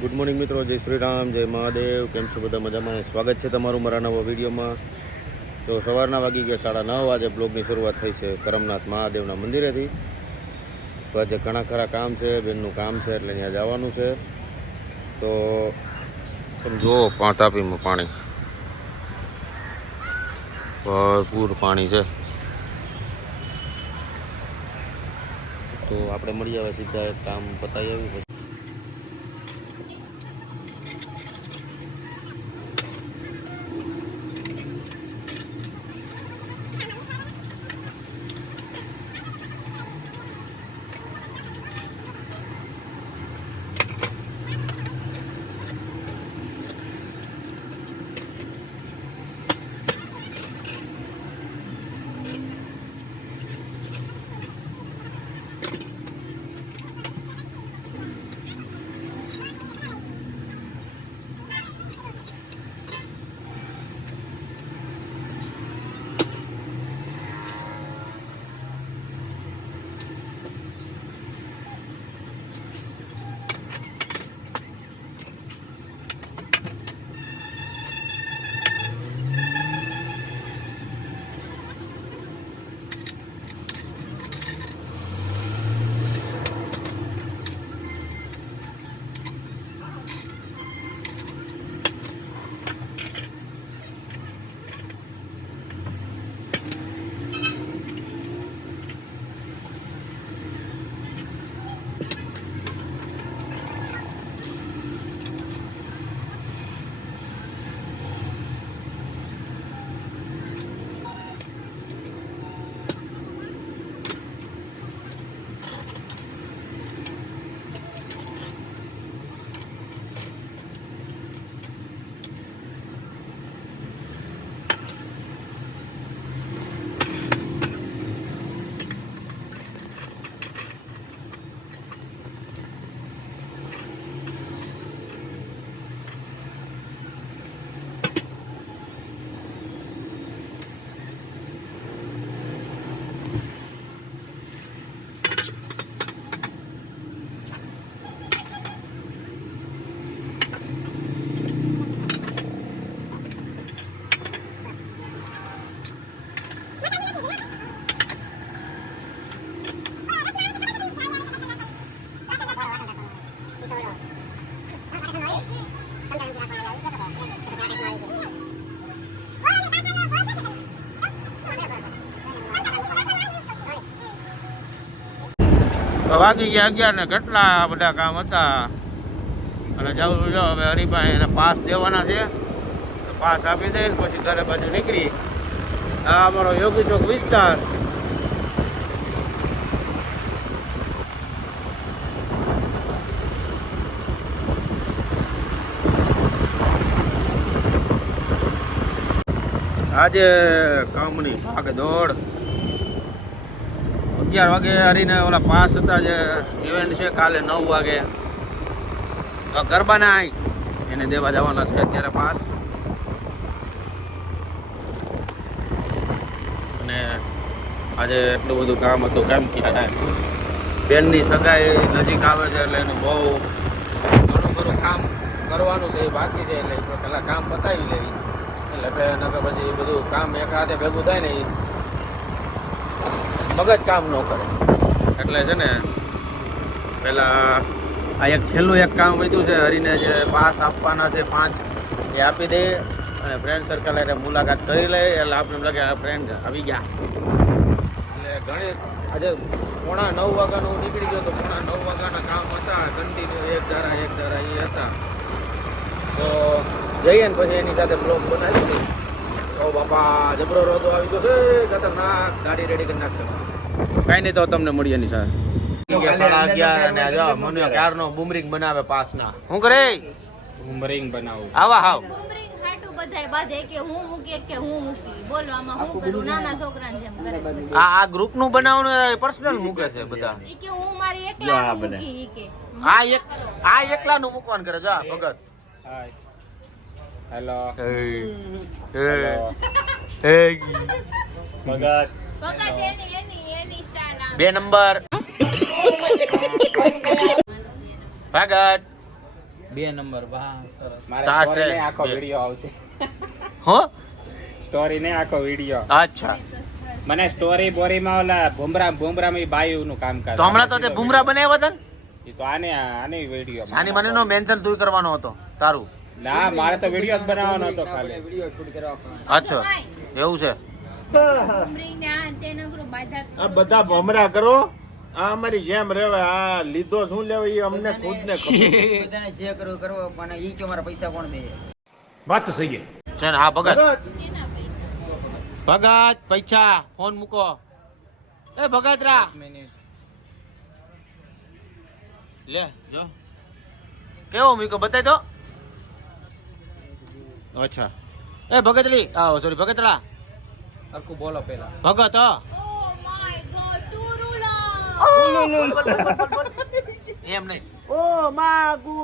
Good morning મિત્રો, જય શ્રી રામ, જય મહાદેવ. કેમ છો બધા? મજામાં? સ્વાગત છે તમારું મારા નવા વિડીયોમાં. તો સવારના વાગી ગયા 9:30 વાગે. બ્લોગની શરૂઆત થઈ છે કરમનાથ મહાદેવના મંદિરેથી. તો આજે ઘણા ખરા કામ છે, બેનનું કામ છે એટલે ત્યાં જવાનું છે. તો તમે જુઓ તાપીમાં પાણી, ભરપૂર પાણી છે. તો આપણે મળી આવે સીધા એક કામ પતાવી આવ્યું. વાગી ગયા 11 ને કેટલા બધા કામ હતા અને જવું જો હવે હરિભાઈ એને પાસ દેવાના છે. તો પાસ આપી દઈને પછી ઘરે બાજુ નીકળી. આ અમારો યોગી ચોક વિસ્તાર. આજે કામની ભાગ દોડ. 11 વાગે હરીને ઓલા પાસ હતા, જે ઇવેન્ટ છે કાલે 9 વાગે ગરબાના એને દેવા જવાના છે અત્યારે પાસ. અને આજે એટલું બધું કામ હતું. કેમ કે બેનની સગાઈ નજીક આવે છે એટલે એનું બહુ ઘણું ખરું કામ કરવાનું છે, એ બાકી છે. એટલે પેલા કામ પતાવી લેવી એટલે નકર પછી બધું કામ એક હાથે ભેગું થાય ને મગજ કામ ન કરે. એટલે છે ને પેલા આ એક છેલ્લું એક કામ વધ્યું છે હરીને, જે પાસ આપવાના છે 5 એ આપી દે અને ફ્રેન્ડ સર્કલ એટલે મુલાકાત કરી લે. એટલે આપણે એમ લાગે આ ફ્રેન્ડ આવી ગયા. એટલે ઘણી આજે 8:45 વાગ્યાનું નીકળી ગયો તો 8:45 વાગ્યાના કામ હતા કન્ટિન્યુ, એક ધારા એ હતા. તો જઈએ ને પછી એની સાથે બ્લોગ બનાવી. તો બાપા જબરો રોજો આવી ગયો છે, ખતરનાક. ગાડી રેડી કરી નાખશે. કાંઈ નહીં, તો તમને મળીએ એની સાથે. 11:30 અને જો મનુ ક્યારનો બુમરિંગ બનાવે પાસના. શું કરે? બુમરિંગ બનાવું. આવા હાવ બુમરિંગ હાટુ બધાય બાધે કે હું મૂકી કે હું મૂકી. બોલવામાં હું કરું? નાના છોકરાને જેમ કરે છે. આ ગ્રુપ નું બનાવવાનું પર્સનલ મૂકે છે બધા. ઈ કે હું મારી એકલા મૂકી. ઈ કે આ એકલા નું મૂકવાનું કરે. જો Bhagat. Hi hello. Hello. Bhagat. Bhagat એની સ્ટાઈલ આ 2 નંબર. ભગત 2 નંબર. વાહ સરસ. મારા તાર સ્ટોરી છે. ને આખો વિડિયો આવશે. હો સ્ટોરી ને આખો વિડિયો. અચ્છા મને સ્ટોરી બોરીમાં ઓલા ભૂમરામાં બાયુનું કામ કરે. તો હમણાં તો તે ભૂમરા બનાવ્યા હતા ને એ તો આને વિડિયો. સાની મને નો મેન્શન તું કરવાનો હતો તારું. ના મારે તો વિડિયો જ બનાવવાનો હતો ખાલી. વિડિયો શૂટ કરવા. અચ્છા એવું છે. આ બધા ભમરા કરો આ અમારી જેમ રેવે આ લીધો શું લેવો એ અમને ખુદ ને ખબર બધાને જે કરવું કરવો પણ ઈ કે મારા પૈસા કોણ દે? વાત તો સહી છે ને હા ભગત ભગત ભગત પૈસા ફોન મૂકો એ ભગત રા મિનિટ. લે જો કેવો મૂકો બતાય તો. અચ્છા એ ભગતલી સોરી ભગતરા હરખું બોલો પેલા. ભગત એમ નહીં ઓ માગુ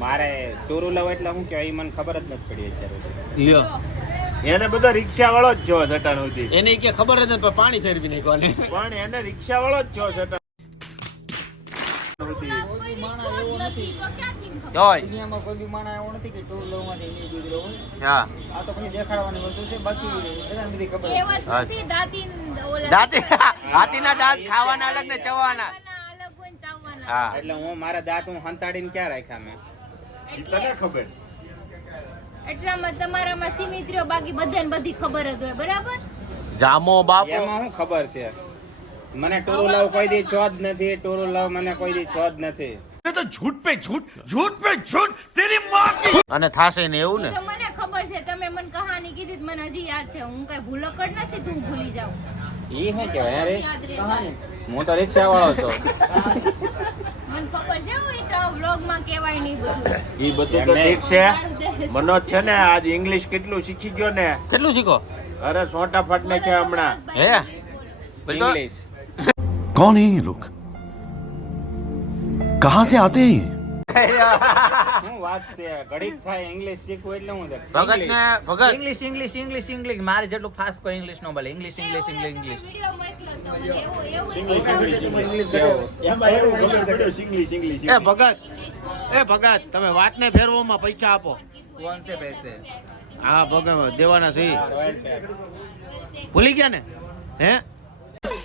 મારે ટોરુ લવ એટલે શું કહેવાય એ મને ખબર જ નથી પડી અત્યારે. લ્યો એને બધો રિક્ષા વાળો જ છો સટાણ સુધી એને કે ખબર જ નથી પણ પાણી ફેરવી નાખ્યું આને. પણ એને રિક્ષા વાળો જ છો સટાણ જોય દુનિયામાં કોઈ બી માણસ એવો નથી કે ટુ લવ માંથી નહીં ગુજરો હોય. હા આ તો પછી દેખાડવાની વસ્તુ છે. બાકી બધાને બધી ખબર છે. દાંતી હાથીના દાંત ખાવાના અલગ ને ચવાના. હા એટલે હું મારા દાંત હું હંતાડીને ક્યાં રાખ્યા મેં? ઈ તને ખબર એટલામાં તમારામાં સીમિત રહ્યો બાકી બધાને બધી ખબર જ હોય બરાબર. જામો બાપો એમાં શું ખબર છે? મને ટોરુ લવ કોઈ દી છો જ નથી. ટોરુ લવ મને કોઈ દી છો જ નથી. અને થાશે ને એવું ને તો મને ખબર છે તમે મને કહાની કીધી તો મને હજી યાદ છે. હું કઈ ભૂલકડ નથી તું ભૂલી જાવ. ઈ શું કહેવાય રે? યાદ રહે કહાની. હું તો રિક્ષા વાળો છું. મને ખબર છે હું તો વ્લોગ માં કહેવાય નહીં બધું. ઈ બધું તો ઠીક છે મનોજ છે ને આજ ઇંગ્લિશ કેટલું શીખી ગયો ને કેટલું શીખો અરે સોટા ફાટ નાખ્યા હમણાં હે ભાઈ તો ઇંગ્લિશ कौन है ये लोग कहां से आते हैं ये શું વાત છે? ઘડીક થાય ઇંગ્લિશ શીખવું એટલે હું ભગત ને ભગત ઇંગ્લિશ ઇંગ્લિશ ઇંગ્લિશ ઇંગ્લિશ મારે જેટલું ફાસ્ટ કોઈ ઇંગ્લિશ નો બોલે. English English English English. Video મોકલો તો મને એવું એમાં એવું ખબર પડ્યો ઇંગ્લિશ ઇંગ્લિશ એ ભગત તમે વાતને ફેરવામાં પૈસા આપો. કોણ છે પૈસે? હા ભગત દેવાના છે ઈ. ભૂલી ગયા ને હે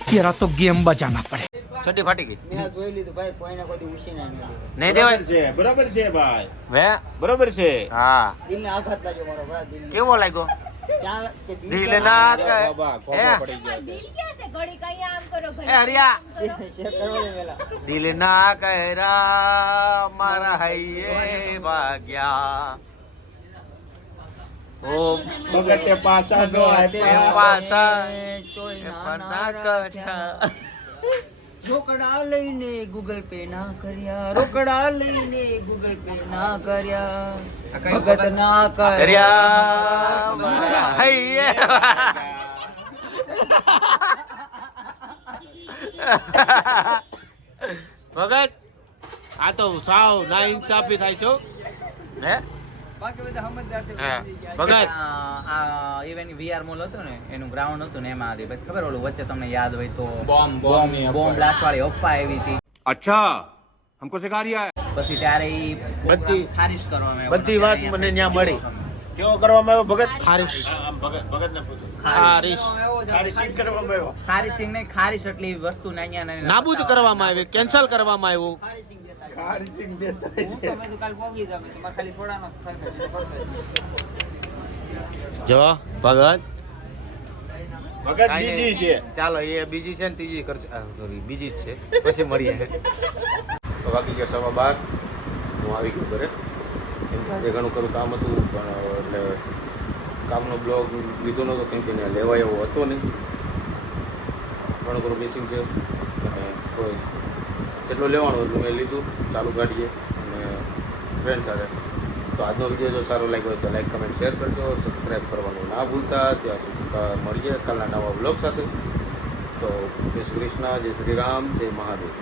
तेरा तो गेम बजाना पड़े. છઠ્ઠી ફાટી ગઈ મેં આ જોઈ લીધું ભાઈ કોઈને કોઈ દી ઉછીના નહીં દે. નહીં દેવાય બરાબર છે ભાઈ હે બરાબર છે હા દિલને આઘાત લાગ્યો મારો ભાઈ. દિલને. કેવો લાગ્યો ક્યાં કે દિલ ના કહે બાબા હે? ખોબો પડી ગયો દિલ ક્યાં છે ઘડી કઈ આમ કરો ઘડી એ હરિયા ચેક કરવા દે પેલા. દિલ ના કહેરા મારા હૈયે ભાગ્યા ઓ ભગતે પાસા નો આપ્યા પાછા ચોઈના પરના નારા કઠા. રોકડા લઈને ગૂગલ પે ના કર્યા. રોકડા લઈને ગૂગલ પે ના કર્યા. ભગત ના કર્યા. હરિયા મારા હૈયે ભગત આ તો સાવ ના ઇન્સાફી થાય છો હે બાકી બધા સમજદાર છે. હા. ભગત. આ ઇવેન્ટ VR મોલ હતું ને એનું ગ્રાઉન્ડ હતું ને એમાં હતી. બસ ખબર ઓલું વચ્ચે તમને યાદ હોય તો બોમ્બ ની બોમ્બ બ્લાસ્ટ વાળી અફવા આવી હતી. अच्छा हमको सिखा रिया है પછી ત્યારે ઈ બધી- ખારિજ કરવામાં આવ્યો. બધી વાત મને ન્યા મળી. કેવો કરવામાં આવ્યો ભગત ખારીશ આમ ભગત ને પૂછો ખારીશ ખાલી સીટ કરવામાં આવ્યો ખારિશિંગ નહીં, ખારિશ એટલી વસ્તુ ના અહીંયા ને નાબૂદ કરવામાં આવી કેન્સલ કરવામાં આવ્યું. ખારિશિંગ દેતા છે. ખાલી સીટ દેતા હું છે તો મેં તો કાલ પોગી જાવ તમારે ખાલી સોડાનો થશે બીજું કરશે જ. જો ભગત ભગત બીજી છે ચાલો એ બીજી છે ને ત્રીજી કરશે સોરી બીજી જ છે પછી મળીએ તો વાગી ગયો 12:15 હું આવી ગયો ઘરે કેમ કે આજે ઘણું ખરું કામ હતું પણ એટલે કામનો બ્લોગ લીધો નહોતો કેમ કે એને લેવાય એવો હતો નહીં ઘણું ખરું મિસિંગ છે અને કોઈ જેટલું લેવાનું એટલું મેં લીધું ચાલુ ગાડીએ અને ફ્રેન્ડ સાથે તો આજનો વિડીયો જો સારો લાગ્યો હોય તો લાઈક કમેન્ટ શેર કરજો સબસ્ક્રાઈબ કરવાનું ના ભૂલતા ત્યાં સુધી મળીએ કાલના નવા બ્લોગ સાથે તો જય શ્રી કૃષ્ણ જય શ્રી રામ જય મહાદેવ